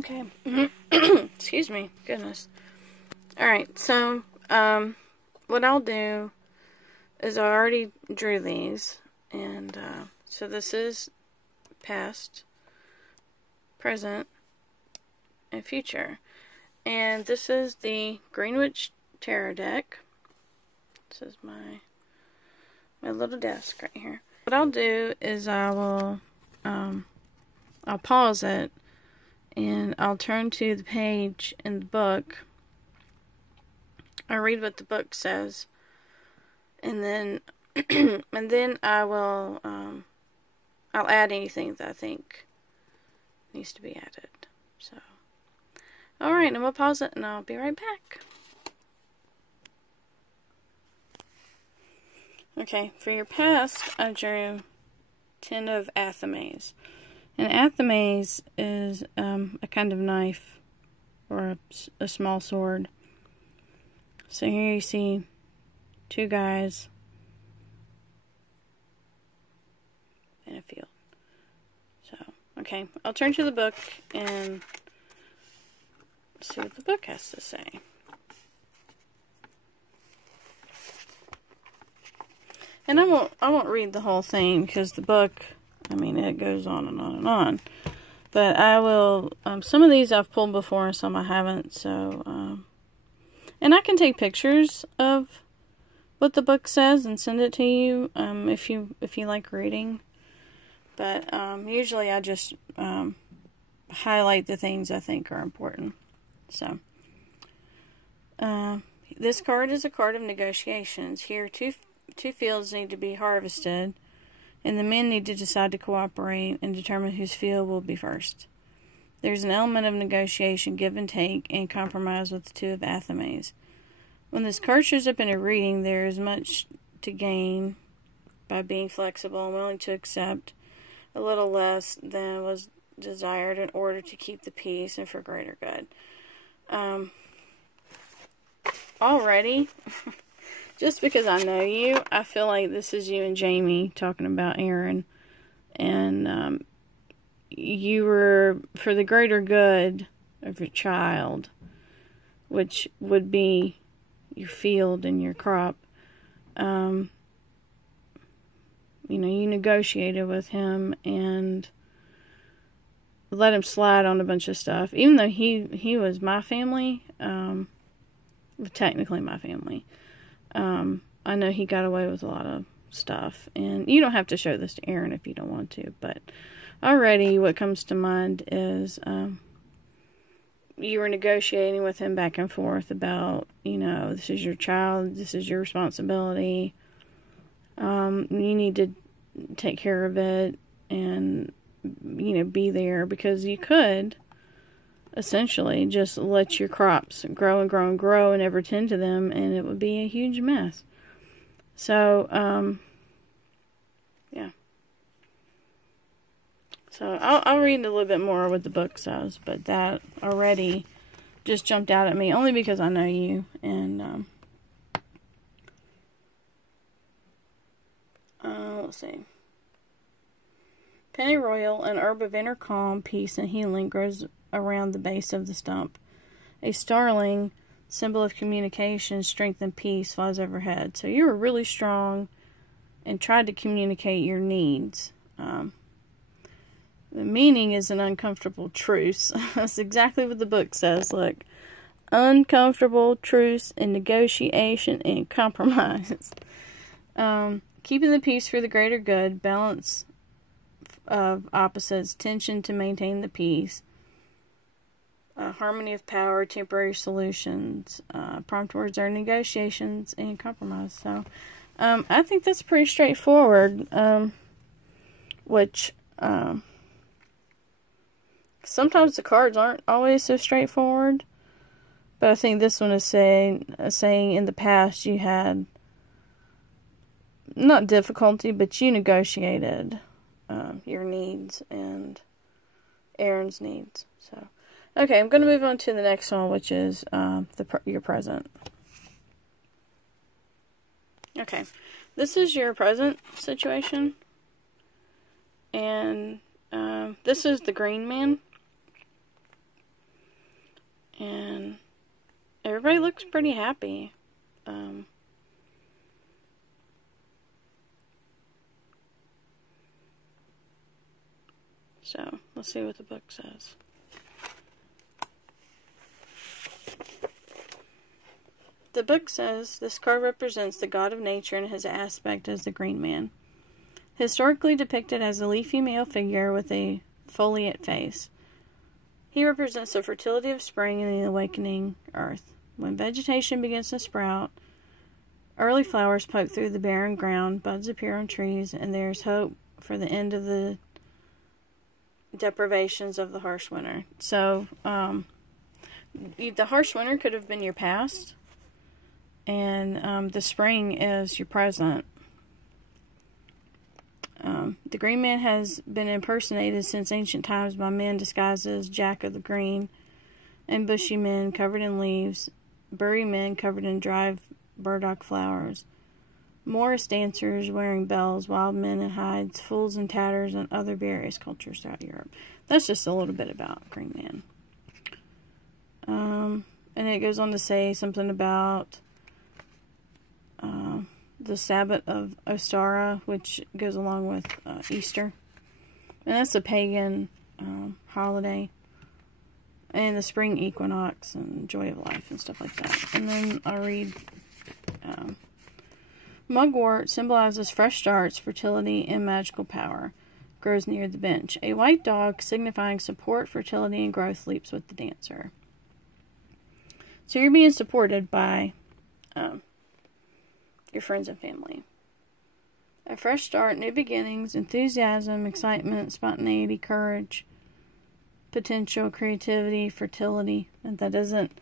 Okay. Excuse me. Goodness. Alright, so, what I'll do is I already drew these, and, so this is past, present, and future. And this is the Greenwich Tarot deck. This is my little desk right here. What I'll do is I will, I'll pause it, and I'll turn to the page in the book. I'll read what the book says, and then and then I will I'll add anything that I think needs to be added. So, all right, I'm gonna pause it, and I'll be right back. Okay, for your past, I drew 10 of Athames. And Athames is a kind of knife, or a small sword. So here you see two guys in a field. So, okay, I'll turn to the book and see what the book has to say. And I won't read the whole thing, because the book, I mean, it goes on and on and on. But I will, some of these I've pulled before and some I haven't, so, and I can take pictures of what the book says and send it to you, if you like reading. But, usually I just, highlight the things I think are important. So, this card is a card of negotiations. Here, two fields need to be harvested, and the men need to decide to cooperate and determine whose field will be first. There's an element of negotiation, give and take, and compromise with the two of Athames. When this card shows up in a reading, there is much to gain by being flexible and willing to accept a little less than was desired in order to keep the peace and for greater good. Already, just because I know you, I feel like this is you and Jamie talking about Aaron. And you were for the greater good of your child, which would be your field and your crop. You know, you negotiated with him and let him slide on a bunch of stuff. Even though he was my family, technically my family. I know he got away with a lot of stuff. And you don't have to show this to Aaron if you don't want to. But already what comes to mind is you were negotiating with him back and forth about, you know, this is your child, this is your responsibility. You need to take care of it and, you know, be there, because you could essentially just let your crops grow and grow and grow and never tend to them, and it would be a huge mess. So, yeah. So, I'll read a little bit more what the book says, but that already just jumped out at me, only because I know you, and, let's see. Pennyroyal, an herb of inner calm, peace, and healing, grows around the base of the stump. A starling, symbol of communication, strength, and peace, flies overhead. So you were really strong and tried to communicate your needs. The meaning is an uncomfortable truce. That's exactly what the book says. Look, uncomfortable truce and negotiation and compromise. Keeping the peace for the greater good, balance of opposites, tension to maintain the peace, harmony of power, temporary solutions, prompt words are negotiations and compromise. So, I think that's pretty straightforward, which, sometimes the cards aren't always so straightforward, but I think this one is saying in the past you had, not difficulty, but you negotiated your needs and Aaron's needs. So, okay, I'm going to move on to the next one, which is your present. Okay, this is your present situation, and this is the Green Man. everybody looks pretty happy. So, let's see what the book says. The book says, this card represents the god of nature in his aspect as the Green Man. Historically depicted as a leafy male figure with a foliate face. He represents the fertility of spring and the awakening earth. When vegetation begins to sprout, early flowers poke through the barren ground, buds appear on trees, and there is hope for the end of the deprivations of the harsh winter. So, the harsh winter could have been your past, and the spring is your present. The Green Man has been impersonated since ancient times by men disguised as Jack of the Green, and bushy men covered in leaves, burry men covered in dry burdock flowers, Morris dancers wearing bells, wild men in hides, fools in tatters, and other various cultures throughout Europe. That's just a little bit about Green Man. And it goes on to say something about the Sabbath of Ostara, which goes along with Easter. And that's a pagan holiday. And the spring equinox and joy of life and stuff like that. And then I'll read... Mugwort symbolizes fresh starts, fertility, and magical power. Grows near the bench. A white dog signifying support, fertility, and growth leaps with the dancer. So you're being supported by your friends and family. A fresh start, new beginnings, enthusiasm, excitement, spontaneity, courage, potential, creativity, fertility. And that doesn't...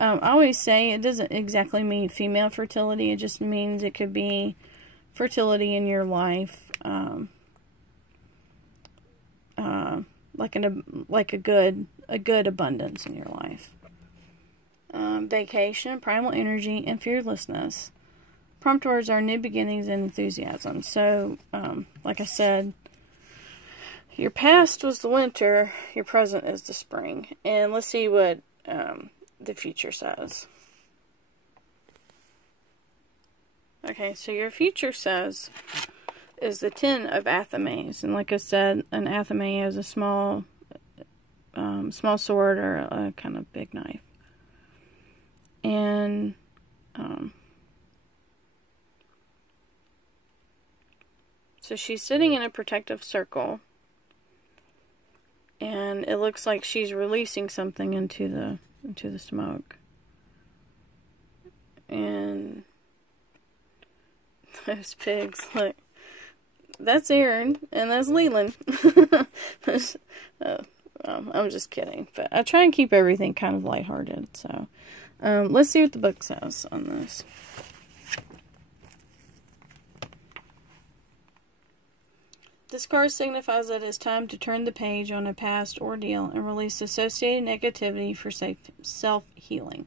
I always say it doesn't exactly mean female fertility. It just means it could be fertility in your life, like a good abundance in your life. Vacation, primal energy, and fearlessness. Prompt words are new beginnings and enthusiasm. So, like I said, your past was the winter. Your present is the spring. And let's see what the future says. Okay, so your future says is the 10 of Athames, and like I said, an athame is a small sword or a kind of big knife, and so she's sitting in a protective circle, and it looks like she's releasing something into the smoke. And those pigs, look, that's Aaron, and that's Leland. I'm just kidding, but I try and keep everything kind of lighthearted. So, let's see what the book says on this. This card signifies that it's time to turn the page on a past ordeal and release associated negativity for self-healing.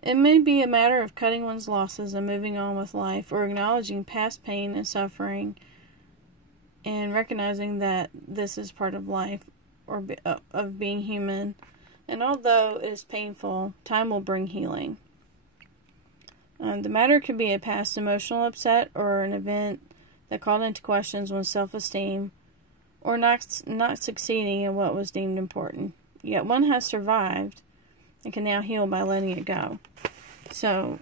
It may be a matter of cutting one's losses and moving on with life, or acknowledging past pain and suffering and recognizing that this is part of life, or of being human. And although it is painful, time will bring healing. The matter could be a past emotional upset or an event that called into questions one's self-esteem, or not succeeding in what was deemed important. Yet one has survived and can now heal by letting it go. So,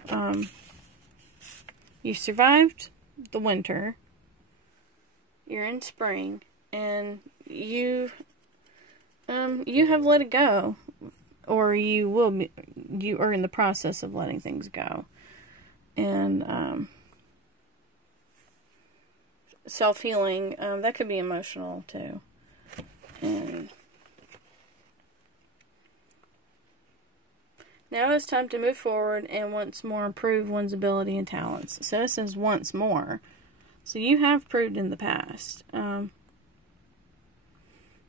you survived the winter, you're in spring, and you have let it go, or you are in the process of letting things go. And, self-healing, that could be emotional too. And now it's time to move forward and once more improve one's ability and talents. So it says once more. So you have proved in the past.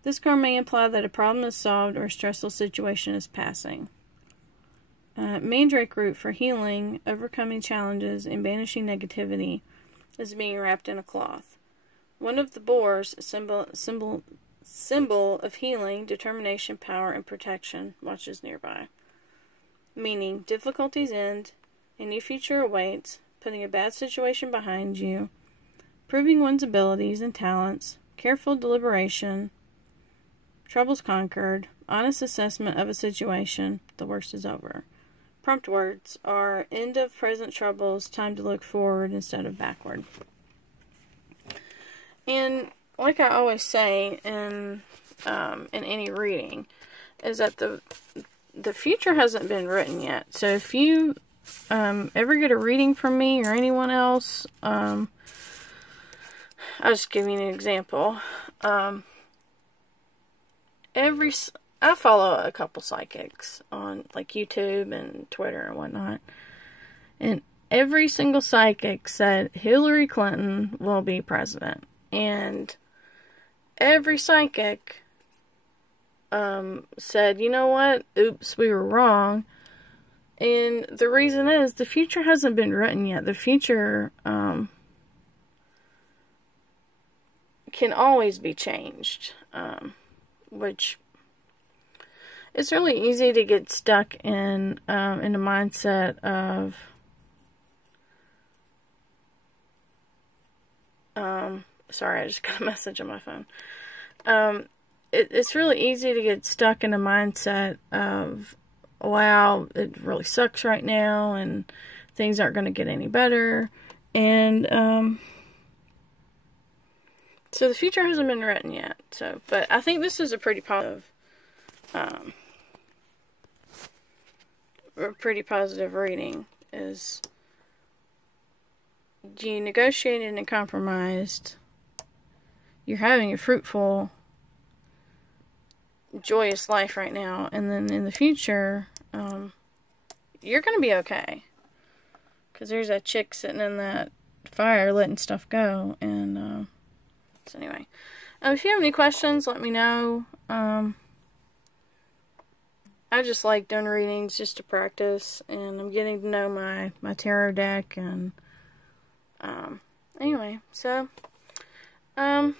This card may imply that a problem is solved or a stressful situation is passing. Mandrake root for healing, overcoming challenges, and banishing negativity is being wrapped in a cloth. One of the boars, symbol of healing, determination, power, and protection, watches nearby. meaning difficulties end, a new future awaits, putting a bad situation behind you, proving one's abilities and talents, careful deliberation, troubles conquered, honest assessment of a situation, the worst is over. Prompt words are end of present troubles, time to look forward instead of backward. And like I always say in any reading, is that the future hasn't been written yet. So if you ever get a reading from me or anyone else, I'll just give you an example. I follow a couple psychics on like YouTube and Twitter and whatnot, and every single psychic said Hillary Clinton will be president, and every psychic said, you know what, oops, we were wrong. And the reason is the future hasn't been written yet. The future can always be changed, which it's really easy to get stuck in a mindset of sorry, I just got a message on my phone. It's really easy to get stuck in a mindset of, wow, it really sucks right now and things aren't going to get any better. And so the future hasn't been written yet. So, but I think this is a pretty positive reading. Is you negotiated and compromised. You're having a fruitful, joyous life right now, and then in the future, you're gonna be okay. Because there's that chick sitting in that fire letting stuff go, and so anyway, if you have any questions, let me know. I just like doing readings just to practice, and I'm getting to know my tarot deck, and anyway, so yeah,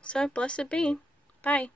so blessed be. Bye.